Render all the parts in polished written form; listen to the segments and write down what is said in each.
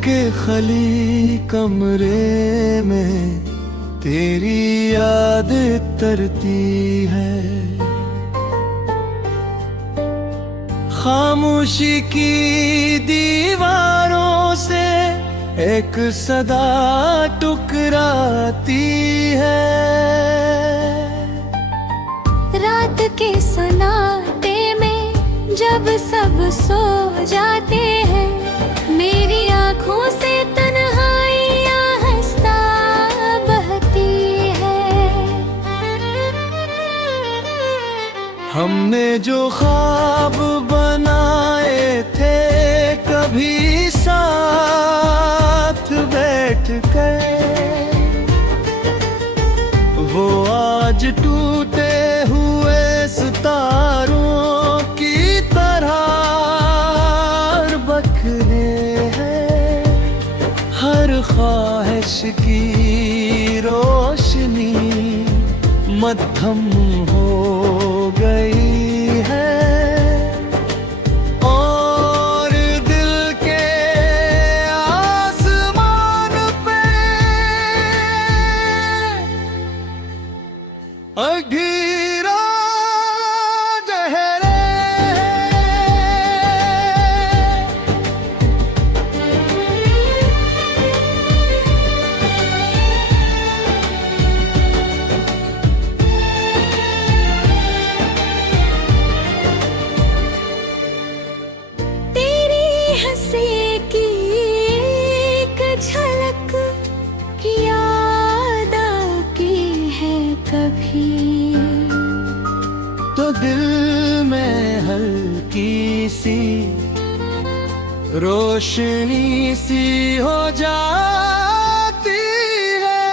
के खली कमरे में तेरी याद तरती है। खामोशी की दीवारों से एक सदा टुकराती है। रात के सन्नाटे में जब सब सो जाते हैं, मेरी आँखों से तन्हाइयाँ हंसता बहती है। हमने जो ख्वाब बनाए थे कभी साथ बैठ कर, वो आज टूटे हुए सितारों की तरह बखरे हैं। हर ख्वाहिश की रोशनी मद्धम हो गई है और दिल के आसमान पे अंधेरा गहरे। तो दिल में हल्की सी रोशनी सी हो जाती है।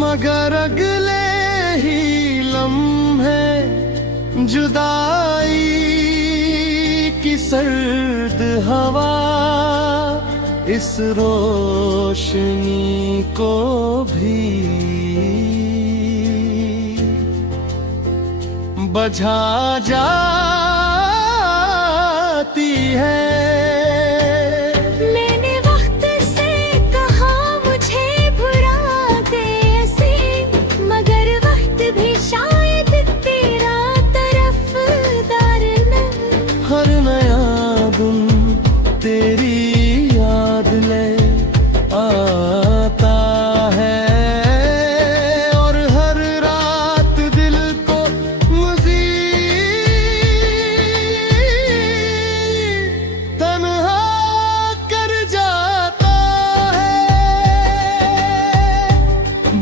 मगर अगले ही लम्हे जुदाई की सर्द हवा इस रोशनी को भी बुझा जाती है। तेरी याद ले आता है और हर रात दिल को मज़ीद तन्हा कर जाता है।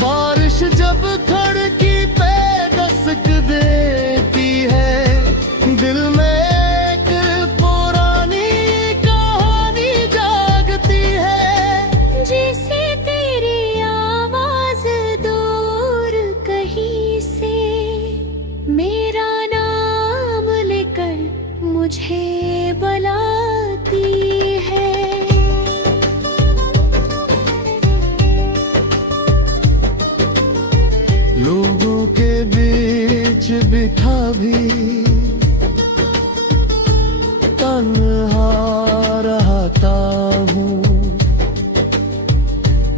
बारिश जब खिड़की पे दस्तक देती है, दिल में मुझे बुलाती है। लोगों के बीच बिठा भी तन्हा रहता हूँ।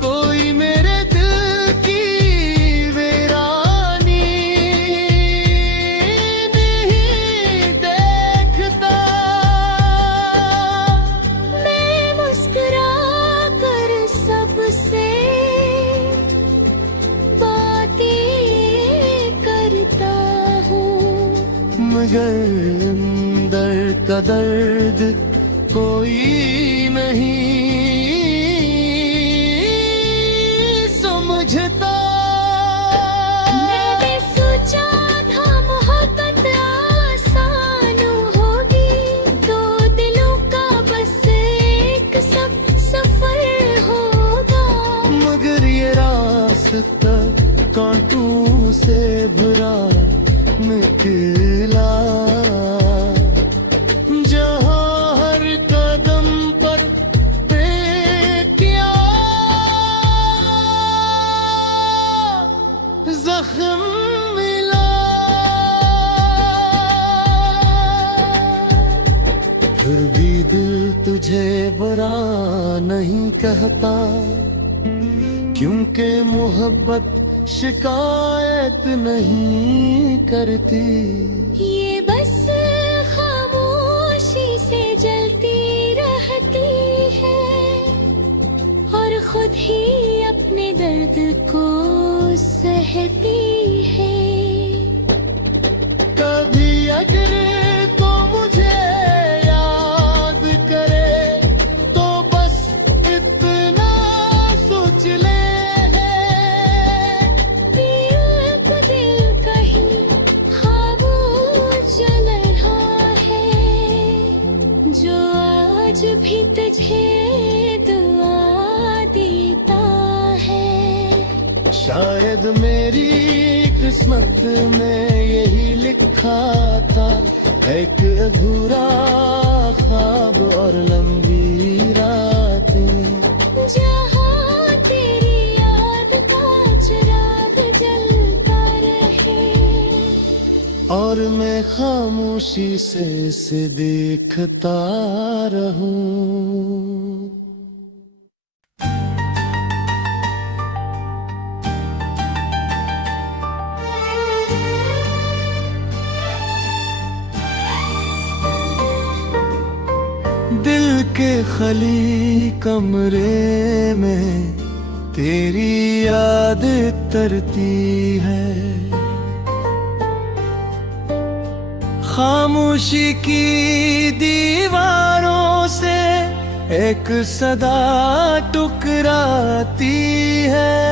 कोई मेरे दिल की वीरानी नहीं देखता। मैं मुस्कुरा कर सबसे बातें करता हूँ, मगर अंदर का दर्द कोई नहीं समझता। मैंने सोचा था मोहब्बत आसान होगी, दो दिलों का बस एक सफर होगा। मगर ये रास्ता कांटों से भरा निकला, जहाँ हर कदम पर जख्म मिला, फिर भी दिल तुझे बुरा नहीं कहता, क्योंकि मोहब्बत शिकायत नहीं करती। ये बस खामोशी से जलती रहती है और खुद ही अपने दर्द को सहती है। कभी अगर तो मुझे याद करे तो बस इतना सोच ले, दिल को दिल कहीं खामोश चल रहा है, जो आज भी तुझे दुआ देता है। शायद मेरी किस्मत में यही लिखा था, एक अधूरा ख्वाब और लंबी रातें, जहाँ तेरी याद का चिराग जलता रहे और मैं खामोशी से इसे देखता रहूं। दिल के खली कमरे में तेरी याद तरती है, खामोशी की दीवारों से एक सदा टुकराती है।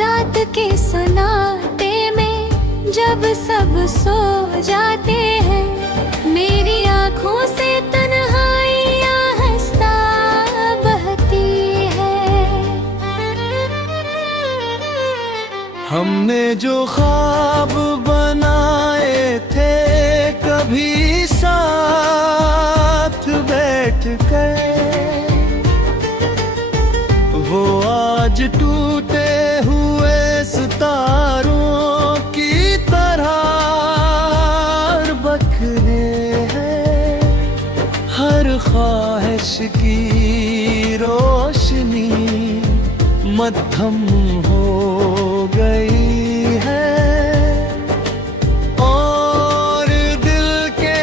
रात के सन्नाटे में जब सब सो जाते हैं, मेरी आँखों से तन्हाइयाँ हंसता बहती है। हमने जो ख्वाब बनाए थे कभी साथ बैठ कर, वो आज टूटे हुए सितारों की तरह बखरे हैं। हर ख्वाहिश की रोशनी मद्धम हो गई है और दिल के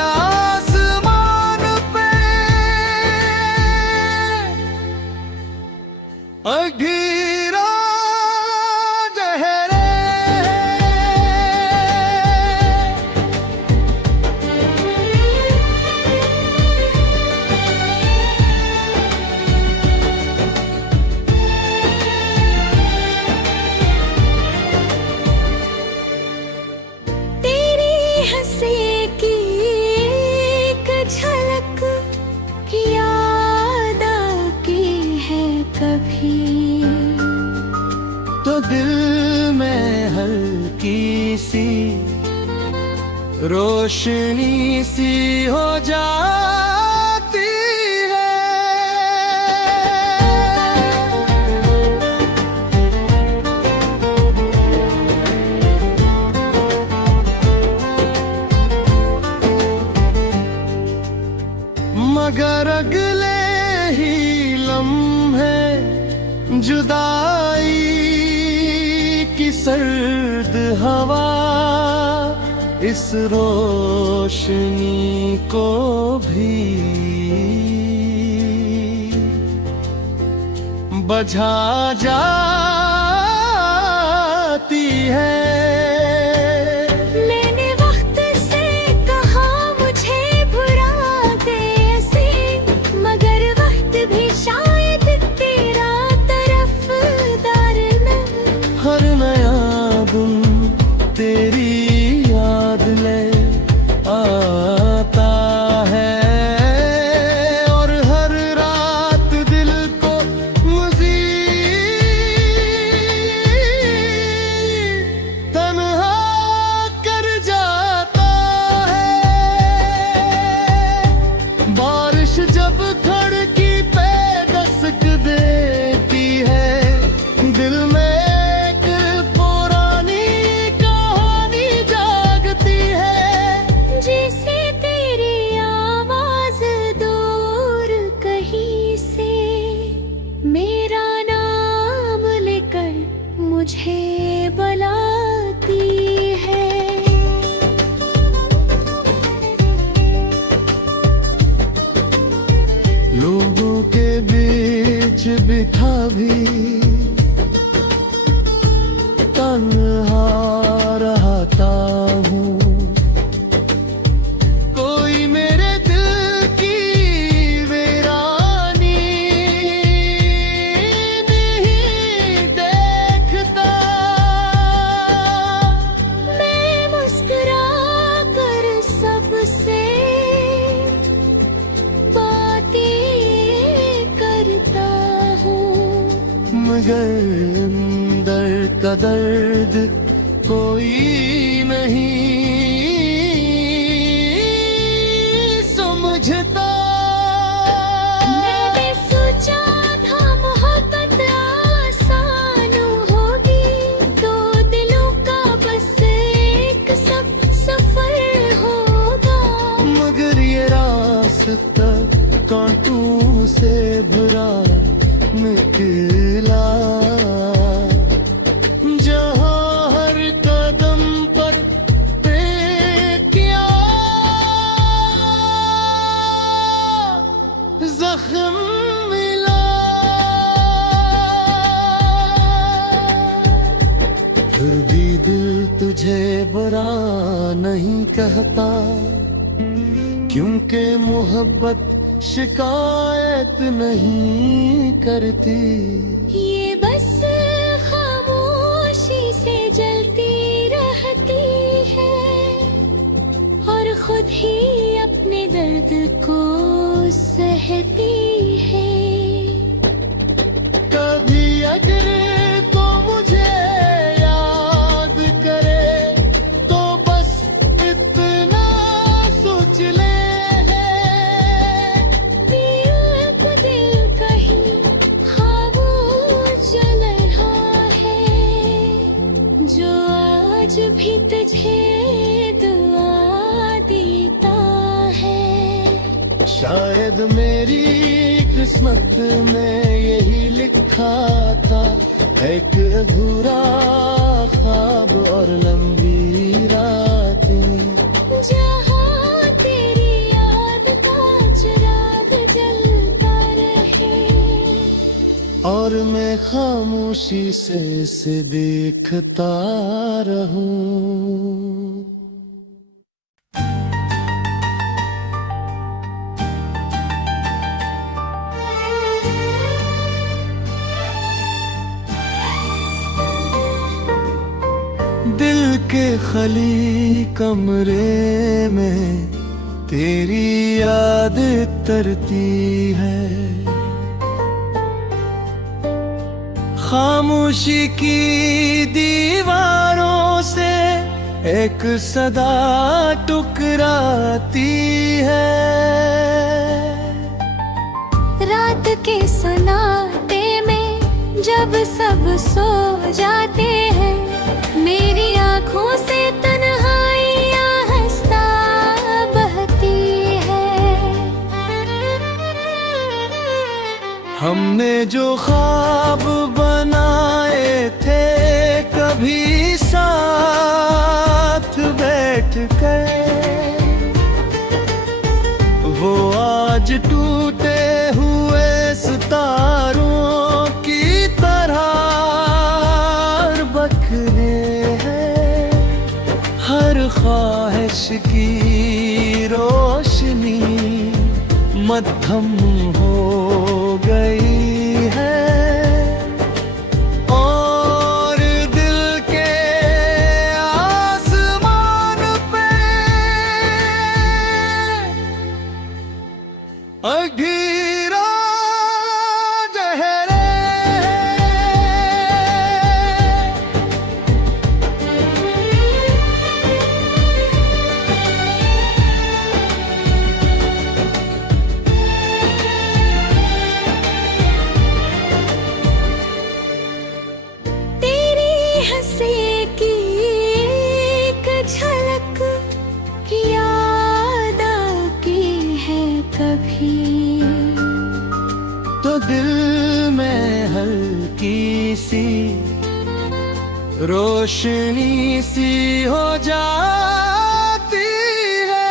आसमान पे अंधेरा गहरे। तेरी हंसी की एक झलक की याद आती है कभी, तो दिल में हल्की सी रोशनी सी हो जाती है। मगर अगले ही लम्हे जुदाई की सर्द हवा इस रोशनी को भी बझा जाती है। मैंने वक्त से कहा मुझे भुला दे ऐसे, मगर वक्त भी शायद तेरा तरफदार न। हर नया दिन तेरी याद ले आता है और हर रात दिल को मज़ीद मुझे बुलाती है। लोगों के बीच बिठा भी तन्हा रहता हूँ, कोई मेरे दिल की वीरानी नहीं देखता। मैं मुस्कुरा कर सबसे बातें करता हूँ, मगर अंदर का दर्द कोई नहीं समझता। मैंने सोचा था मोहब्बत आसान होगी, दो दिलों का बस एक सफर होगा। मगर ये रास्ता कांटों से भरा निकला, जहाँ हर कदम पर किया जख्म मिला। फिर भी दिल तुझे बुरा नहीं कहता, क्योंकि मोहब्बत शिकायत नहीं करती। ये बस खामोशी से जलती रहती है और खुद ही अपने दर्द को सहती है। कभी अगर तो मुझे याद करे तो बस इतना सोच ले, जो आज भी तुझे दुआ देता है। शायद मेरी किस्मत में यही लिखा था, एक अधूरा ख्वाब और लंबी रातें, जहाँ तेरी याद का चिराग जलता रहे और मैं खामोशी से इसे देखता रहूं। दिल के खली कमरे में तेरी याद तरती है, खामोशी की दीवारों से एक सदा टुकराती है। रात के सन्नाटे में जब सब सो जाते हैं, मेरी आँखों से तन्हाइयाँ हंसता बहती है। हमने जो ख्वाब बनाए थे कभी साथ बैठ कर, वो आज टूटे हुए सितारों की तरह बखरे हैं। हर ख्वाहिश की रोशनी मद्धम हो गई है और दिल के आसमान पे अंधेरा जहरे। हंसी की एक झलक याद आती है कभी, तो दिल में हल्की सी रोशनी सी हो जाती है।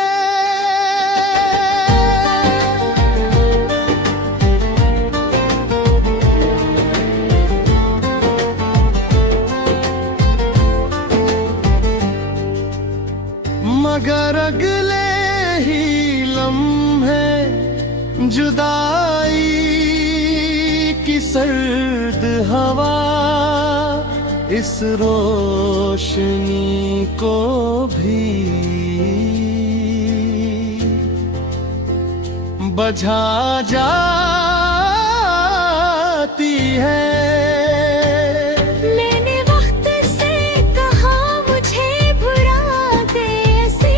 मगर अगले ही लम्हे जुदाई की सर्द हवा इस रोशनी को भी बुझा जाती है। मैंने वक्त से कहा मुझे भुला दे ऐसे,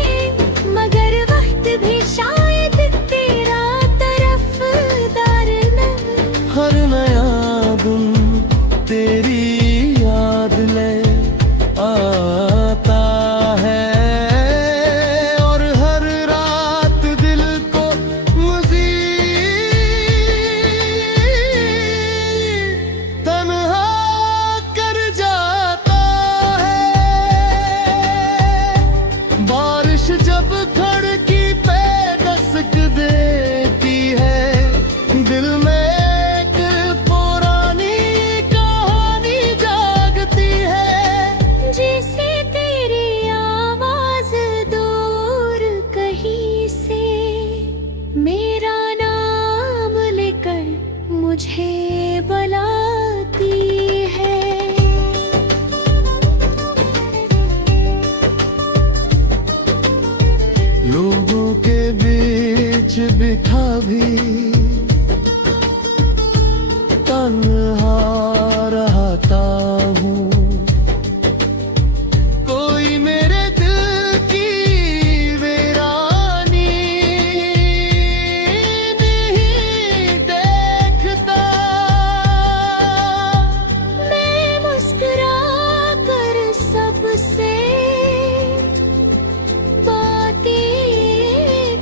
मगर वक्त भी शायद तेरा तरफदार न। हर नया दिन तेरी याद ले आता है और हर रात दिल को मज़ीद तन्हा कर जाता है। बारिश जब खिड़की पे दस्तक देती है, दिल में मुझे बुलाती है। लोगों के बीच बिठा भी तन्हा रहता हूँ। कोई मेरे दिल की वीरानी नहीं देखता। मैं मुस्कुरा कर सबसे बातें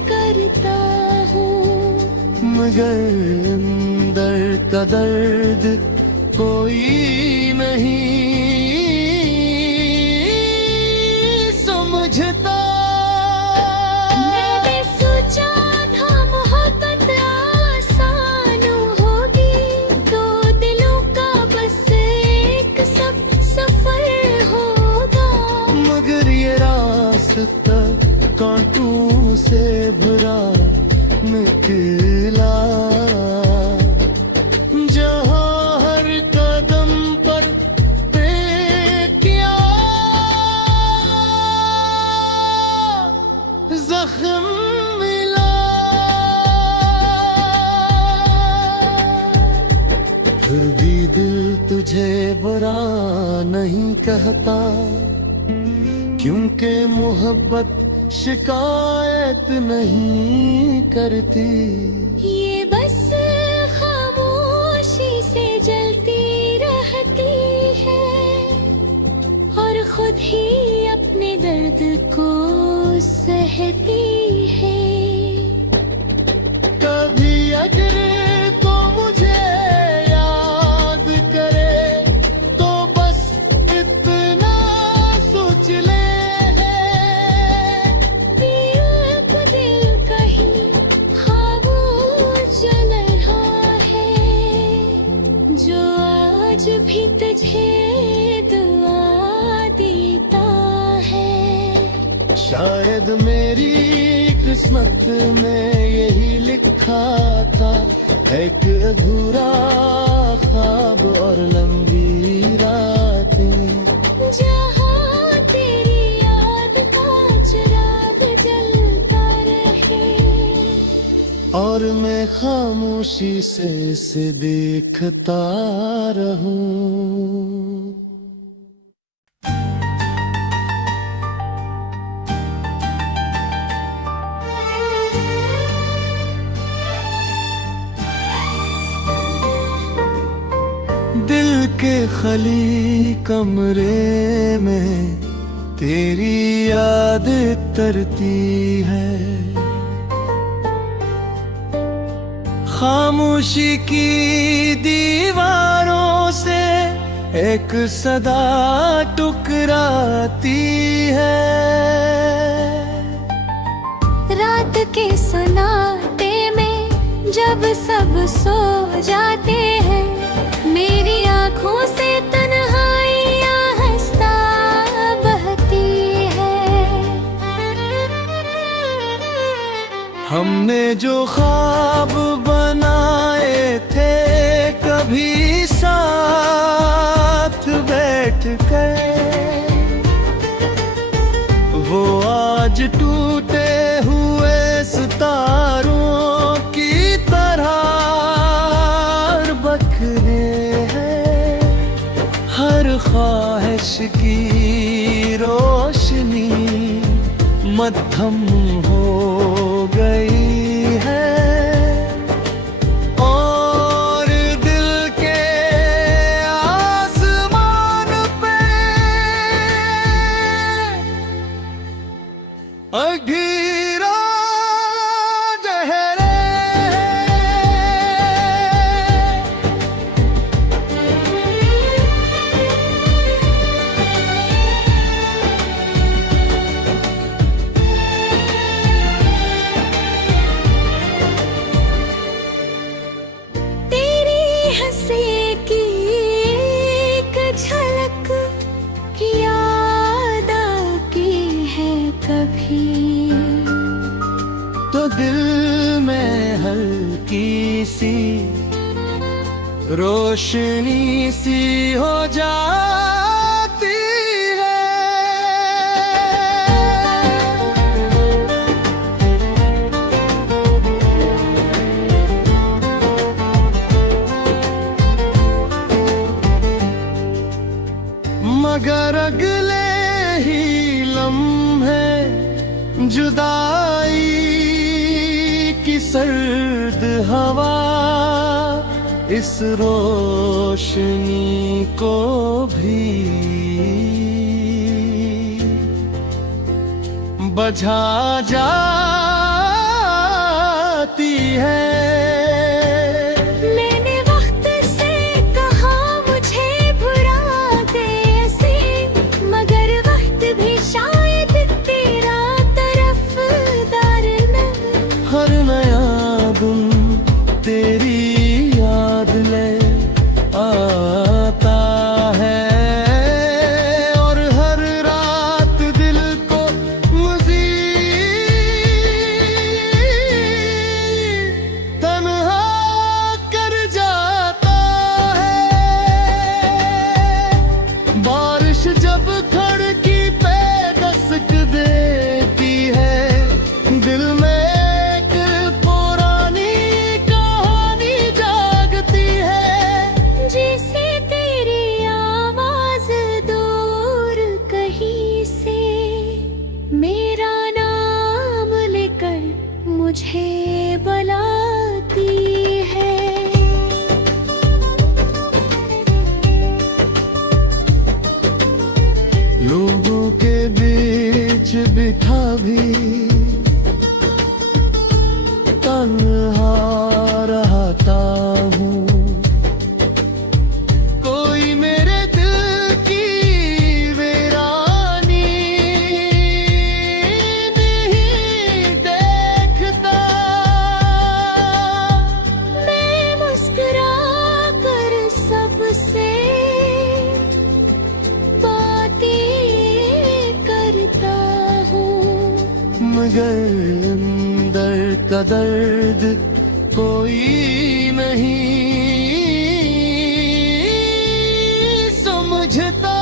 करता हूँ, मगर अंदर का दर्द कोई नहीं समझता। मैंने सोचा था मोहब्बत आसान होगी, दो दिलों का बस एक सफर होगा। मगर ये रास्ता कांटों से भरा निकला, जहाँ हर कदम पर किया जख्म मिला। फिर भी दिल तुझे बुरा नहीं कहता, क्योंकि मोहब्बत शिकायत नहीं करती। ये बस खामोशी से जलती रहती है और खुद ही अपने दर्द को सहती है। कभी अगर तो मुझे याद करे तो बस इतना सोच ले, दिल कहीं खामोश चल रहा है, जो आज भी तुझे दुआ देता है। शायद मेरी किस्मत में यही लिखा था, एक अधूरा ख्वाब और लंबी रातें, जहाँ तेरी याद का चिराग जलता रहे और मैं खामोशी से इसे देखता रहूं। दिल के खली कमरे में तेरी याद तरती है, खामोशी की दीवारों से एक सदा टुकराती है। रात के सन्नाटे में जब सब सो जाते हैं, मेरी आँखों से तन्हाइयाँ हंसता बहती है। हमने जो ख्वाब बनाए थे कभी साथ बैठ कर, वो आज टूटे हुए सितारों की तरह बखरे हैं। हर ख्वाहिश की रोशनी मद्धम हो गई है, और दिल के आसमान पे अंधेरा जहरे। तेरी हंसी की एक झलक याद आती है कभी, तो दिल में हल्की सी रोशनी सी हो जाती है। मगर अगले ही लम्हे जुदाई की सर्द हवा इस रोशनी को भी बुझा जाती है। मैंने वक्त से कहा मुझे भुला दे ऐसे, मगर वक्त भी शायद तेरा तरफदार न। हर नया दिन तेरी याद ले आता है, और हर रात दिल को मज़ीद तन्हा कर जाता है। बारिश जब खिड़की पे दस्तक देती है, दिल में एक पुरानी कहानी जागती है। जैसे तेरी आवाज दूर कहीं से मेरा नाम लेकर मुझे बुलाती है। लोगों के बीच बिठा भी तन्हा रहता हूँ। कोई मेरे दिल की वीरानी नहीं देखता। मैं मुस्कुरा कर सबसे बातें करता हूँ, मगर अंदर का दर्द कोई नहीं समझता।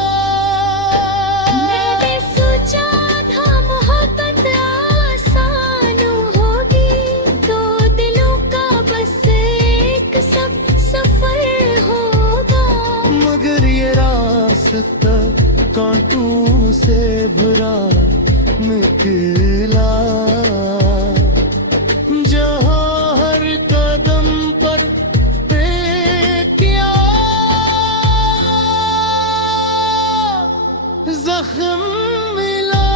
मैंने सोचा था मोहब्बत आसान होगी, दो दिलों का बस एक सफर होगा। मगर ये रास्ता कांटों से भरा निकला, जहाँ हर कदम पर क्या जख्म मिला।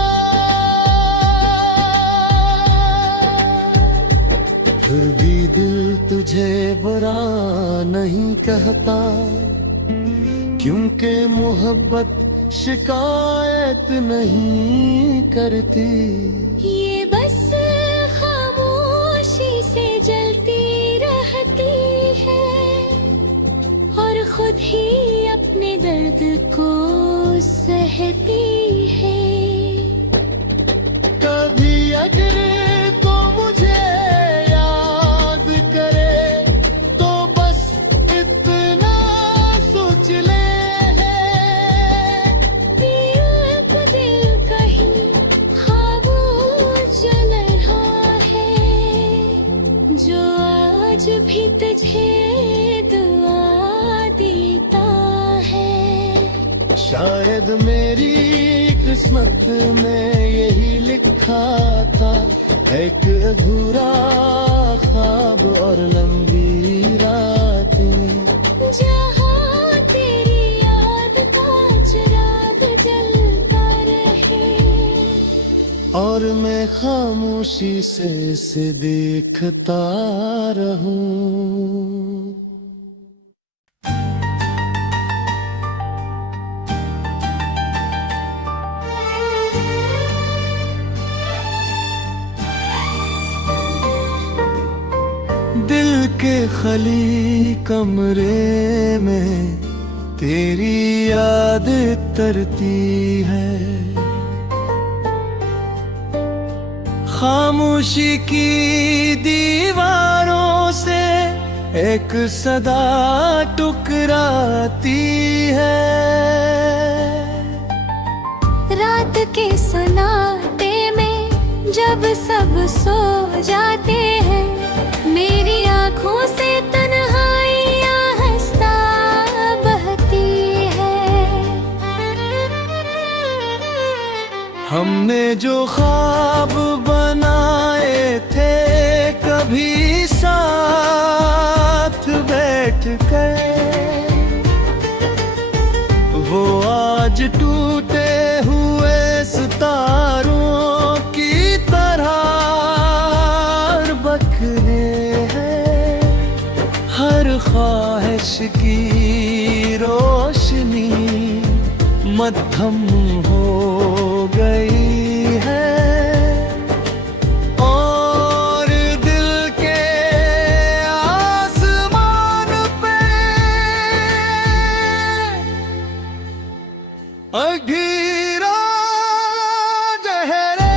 फिर भी दिल तुझे बुरा नहीं कहता, क्योंकि मोहब्बत शिकायत नहीं करती। ये बस खामोशी से जलती रहती है और खुद ही अपने दर्द को सहती है। कभी अगर तो मुझे याद करे तो बस इतना सोच ले एक दिल कहीं खामोश चल रहा है जो आज भी तुझे दुआ देता है। शायद मेरी किस्मत में यही लिखा था, एक अधूरा ख्वाब और लंबी रातें जहाँ तेरी याद का चिराग जलता रहे और मैं खामोशी से इसे देखता रहूं। दिल के खली कमरे में तेरी याद तरती है, खामोशी की दीवारों से एक सदा टुकराती है। रात के सन्नाटे में जब सब सो जाते हैं मेरी आँखों से तन्हाइयाँ हंसता बहती है। हमने जो ख्वाब बनाए थे कभी साथ बैठ कर, वो आज टूटे हुए सितारों की तरह बखरे हैं। हर ख्वाहिश की रोशनी मद्धम हो गई है और दिल के आसमान पे अंधेरा गहरे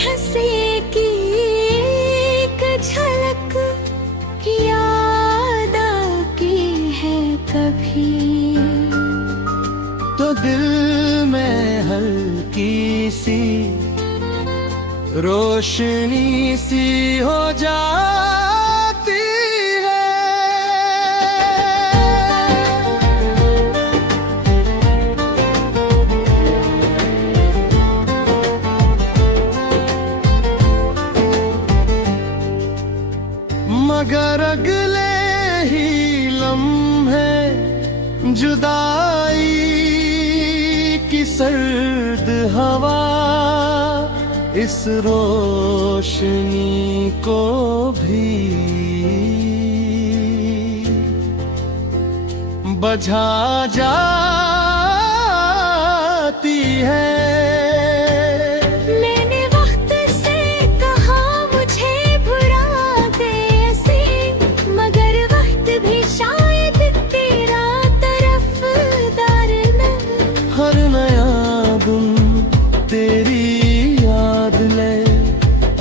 हंसी की एक झलक की याद की है कभी तो दिल में हल्की सी रोशनी सी हो जाती है। मगर अगले ही लम्हे जुदाई की सर्द हवा इस रोशनी को भी बुझा जाती है। मैंने वक्त से कहा मुझे भुला दे ऐसे मगर वक्त भी शायद तेरा तरफदार न। हर नया दिन तेरी याद ले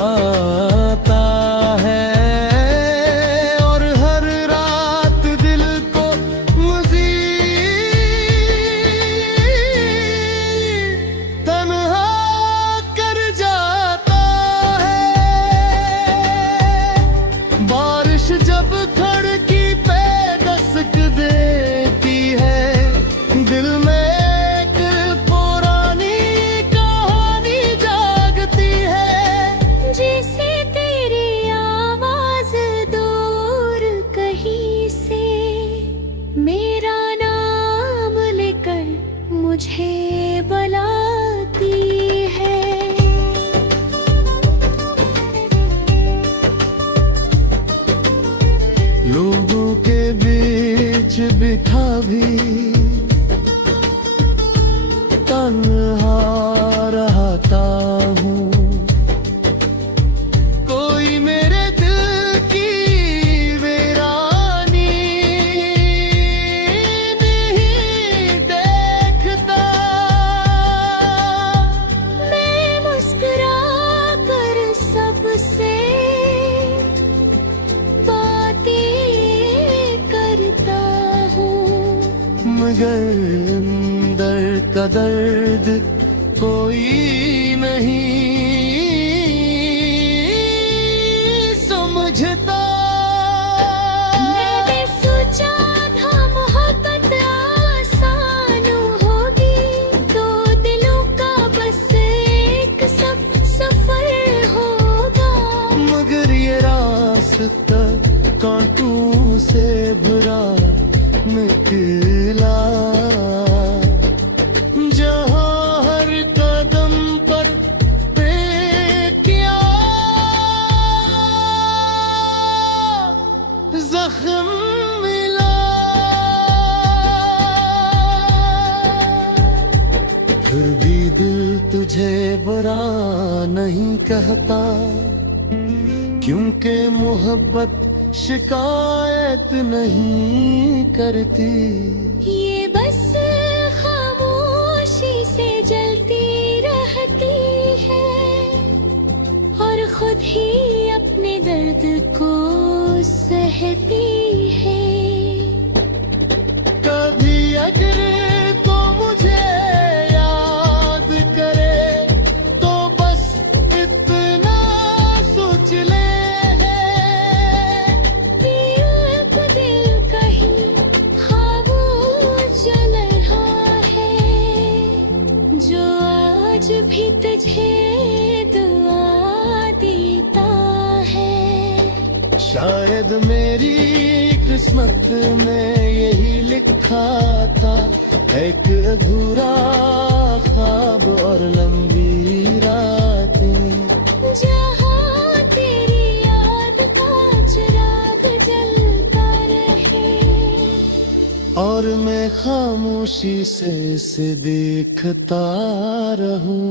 आता है और हर रात दिल को मज़ीद मेरा नाम लेकर मुझे बुलाती है। लोगों के बीच बिठा भी तन्हा रहता हूँ, कोई मेरे दिल की वीरानी नहीं देखता। मैं मुस्कुरा कर सबसे करता हूँ, मगर अंदर का दर्द कोई नहीं समझता। मैंने सोचा था मोहब्बत आसान होगी, दो दिलों का बस एक सफर होगा। मगर ये रास्ता कांटों से भरा निकला, जहाँ हर कदम पर किया जख्म मिला। फिर भी दिल तुझे बुरा नहीं कहता, क्योंकि मोहब्बत शिकायत नहीं करती। ये बस खामोशी से जलती रहती है और खुद ही अपने दर्द को सहती है। कभी अगर तो मुझे याद करे तो बस इतना सोच ले, जो आज भी तुझे दुआ देता है। शायद मेरी किस्मत में यही लिखा था, एक अधूरा ख्वाब और लंबी रातें, जहाँ तेरी याद का चिराग जलता रहे और मैं खामोशी से इसे देखता रहूं।